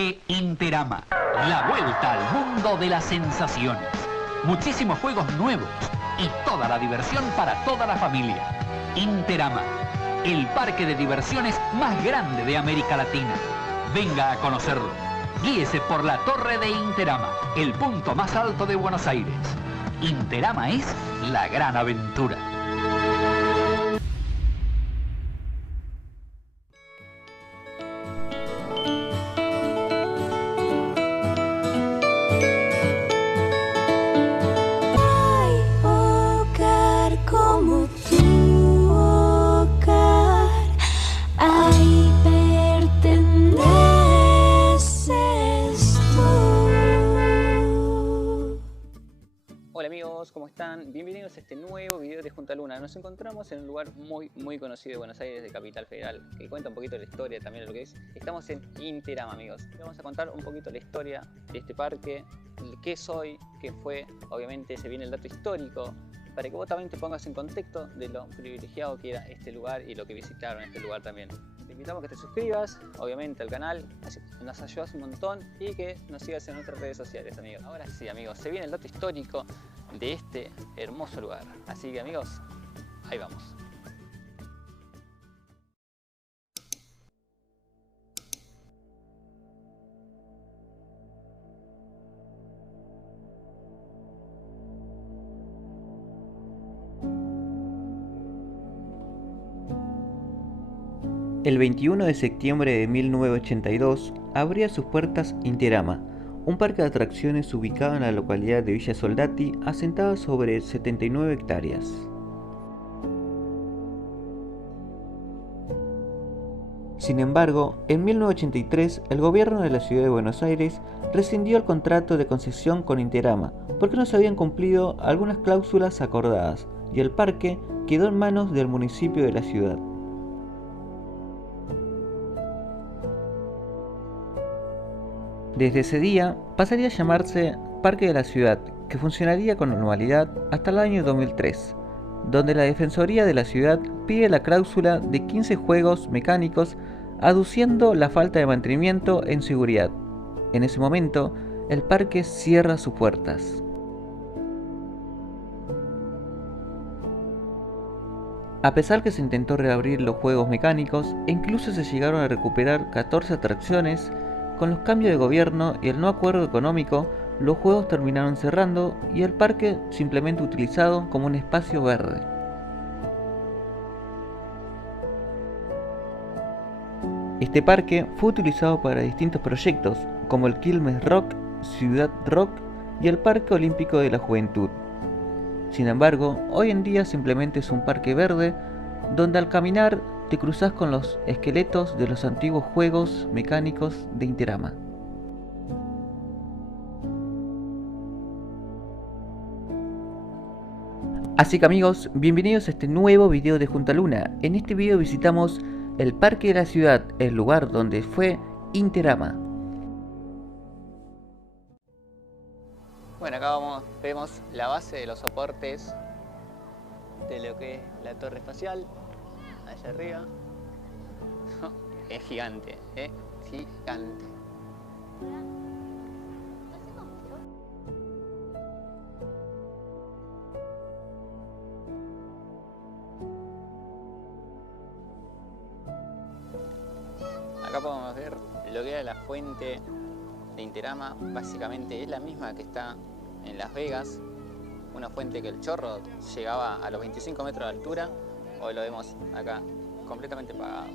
Interama, la vuelta al mundo de las sensaciones. Muchísimos juegos nuevos y toda la diversión para toda la familia. Interama, el parque de diversiones más grande de América Latina. Venga a conocerlo. Guíese por la torre de Interama, el punto más alto de Buenos Aires. Interama es la gran aventura. Hola amigos, ¿cómo están? Bienvenidos a este nuevo video de Junto a Luna. Nos encontramos en un lugar muy conocido de Buenos Aires, de Capital Federal, que cuenta un poquito de la historia también de lo que es. Estamos en Interama, amigos. Les vamos a contar un poquito la historia de este parque, qué es hoy, qué fue. Obviamente se viene el dato histórico, para que vos también te pongas en contexto de lo privilegiado que era este lugar y lo que visitaron este lugar también. Te invitamos a que te suscribas, obviamente, al canal, así nos ayudas un montón, y que nos sigas en nuestras redes sociales, amigos. Ahora sí, amigos, se viene el dato histórico de este hermoso lugar. Así que, amigos, ahí vamos. El 21 de septiembre de 1982 abría sus puertas Interama, un parque de atracciones ubicado en la localidad de Villa Soldati, asentada sobre 79 hectáreas. Sin embargo, en 1983 el gobierno de la ciudad de Buenos Aires rescindió el contrato de concesión con Interama porque no se habían cumplido algunas cláusulas acordadas y el parque quedó en manos del municipio de la ciudad. Desde ese día pasaría a llamarse Parque de la Ciudad, que funcionaría con normalidad hasta el año 2003, donde la Defensoría de la Ciudad pide la cláusula de 15 juegos mecánicos aduciendo la falta de mantenimiento en seguridad. En ese momento, el parque cierra sus puertas. A pesar que se intentó reabrir los juegos mecánicos e incluso se llegaron a recuperar 14 atracciones, con los cambios de gobierno y el no acuerdo económico, los juegos terminaron cerrando y el parque simplemente utilizado como un espacio verde. Este parque fue utilizado para distintos proyectos, como el Quilmes Rock, Ciudad Rock y el Parque Olímpico de la Juventud. Sin embargo, hoy en día simplemente es un parque verde, donde al caminar te cruzas con los esqueletos de los antiguos juegos mecánicos de Interama. Así que amigos, bienvenidos a este nuevo video de Junto a Luna. En este video visitamos el Parque de la Ciudad, el lugar donde fue Interama. Bueno, acá vemos la base de los soportes de lo que es la torre espacial. Allá arriba. Es gigante, gigante. Acá podemos ver lo que era la fuente de Interama. Básicamente es la misma que está en Las Vegas. Una fuente que el chorro llegaba a los 25 metros de altura. Hoy lo vemos acá completamente apagado.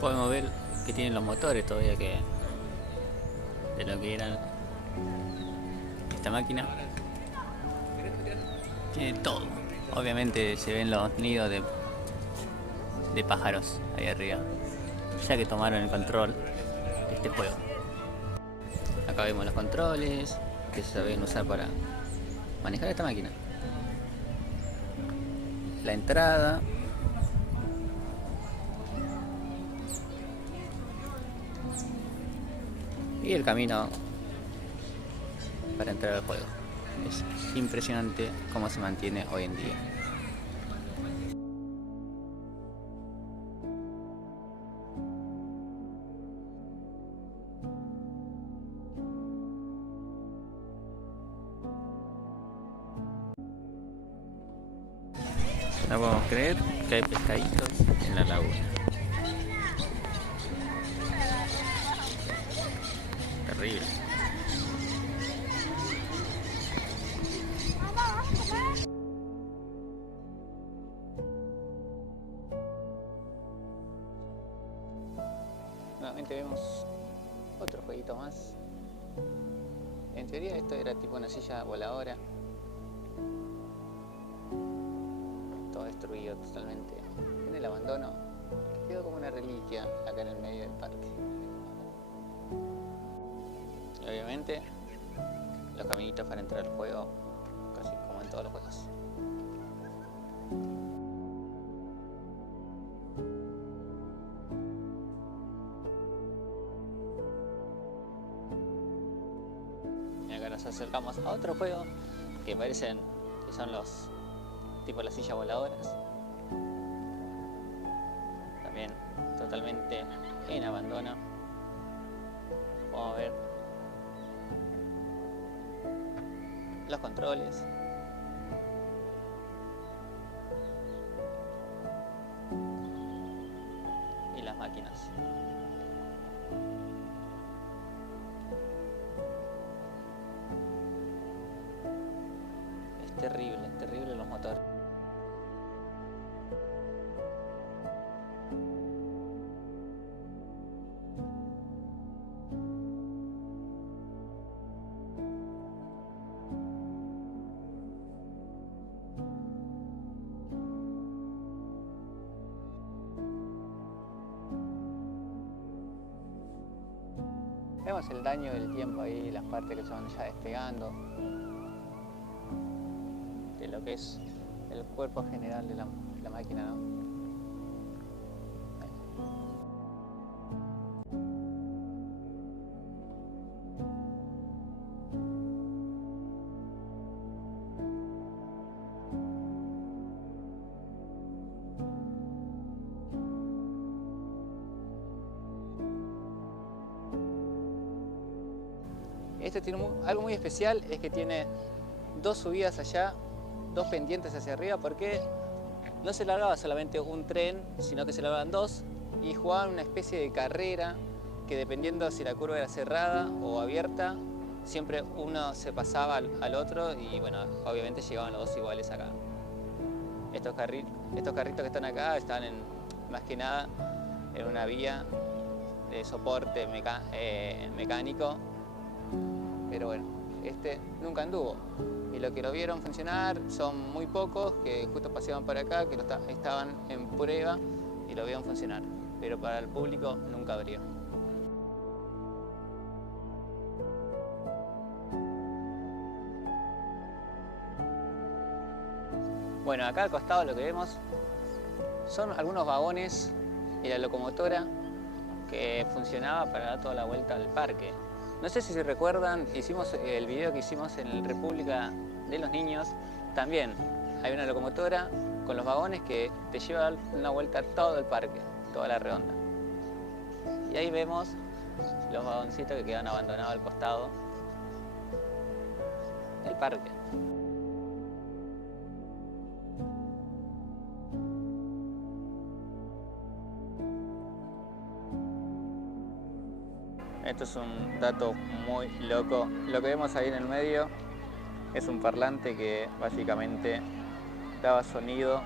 Podemos ver que tienen los motores todavía de lo que eran esta máquina. Tiene todo. Obviamente se ven los nidos de pájaros ahí arriba, ya que tomaron el control de este juego. Acá vemos los controles que se saben usar para manejar esta máquina. La entrada. Y el camino para entrar al juego. Es impresionante cómo se mantiene hoy en día. No podemos creer que hay pescaditos en la laguna. Terrible. Nuevamente vemos otro jueguito más. En teoría esto era tipo una silla voladora. Todo destruido totalmente. En el abandono quedó como una reliquia acá en el medio del parque. Y obviamente los caminitos para entrar al juego, casi como en todos los juegos. Y acá nos acercamos a otro juego que parecen que son los tipo las sillas voladoras. También totalmente en abandono. Vamos a ver los controles. Y las máquinas. Es terrible los motores. Vemos el daño del tiempo ahí, las partes que se van ya despegando de lo que es el cuerpo general de la máquina, ¿no? Este tiene algo muy especial, es que tiene dos subidas allá, dos pendientes hacia arriba, porque no se largaba solamente un tren, sino que se largaban dos y jugaban una especie de carrera que dependiendo si la curva era cerrada o abierta, siempre uno se pasaba al otro y bueno, obviamente llegaban los dos iguales acá. Estos carritos que están acá están más que nada en una vía de soporte mecánico. Pero bueno, este nunca anduvo. Y lo que lo vieron funcionar son muy pocos que justo paseaban para acá, que estaban en prueba y lo vieron funcionar. Pero para el público nunca abrió. Bueno, acá al costado lo que vemos son algunos vagones y la locomotora que funcionaba para dar toda la vuelta al parque. No sé si se recuerdan, hicimos el video que hicimos en República de los Niños. También hay una locomotora con los vagones que te lleva a dar una vuelta a todo el parque, toda la redonda. Y ahí vemos los vagoncitos que quedan abandonados al costado del parque. Esto es un dato muy loco. Lo que vemos ahí en el medio es un parlante que básicamente daba sonido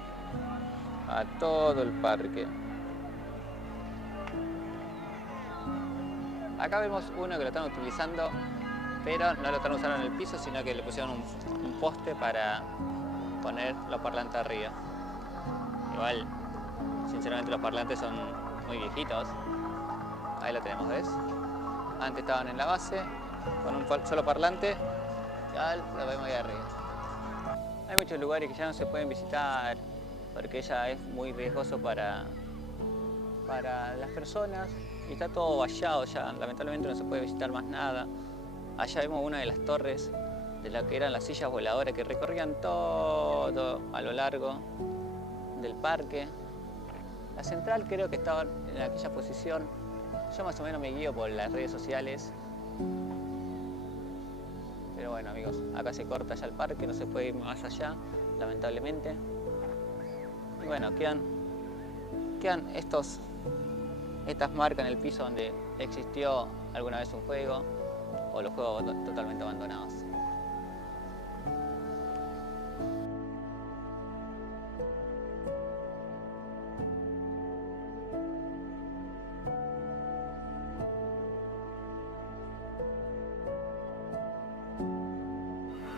a todo el parque. Acá vemos uno que lo están utilizando, pero no lo están usando en el piso, sino que le pusieron un poste para poner los parlantes arriba. Igual, sinceramente los parlantes son muy viejitos. Ahí lo tenemos, ¿ves? Antes estaban en la base, con un solo parlante, ya lo vemos ahí arriba. Hay muchos lugares que ya no se pueden visitar, porque ya es muy riesgoso para las personas, y está todo vallado ya, lamentablemente no se puede visitar más nada. Allá vemos una de las torres de la que eran las sillas voladoras que recorrían todo a lo largo del parque. La central creo que estaba en aquella posición. Yo más o menos me guío por las redes sociales. Pero bueno, amigos, acá se corta ya el parque, no se puede ir más allá, lamentablemente. Y bueno, quedan estas marcas en el piso donde existió alguna vez un juego o los juegos totalmente abandonados.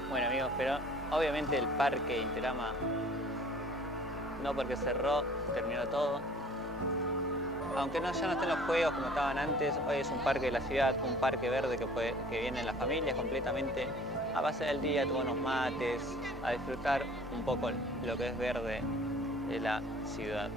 Bueno amigos, pero obviamente el parque Interama, no porque cerró, terminó todo. Aunque ya no estén los juegos como estaban antes, hoy es un parque de la ciudad, un parque verde que vienen las familias completamente a pasar el día, a tomar unos mates, a disfrutar un poco lo que es verde de la ciudad.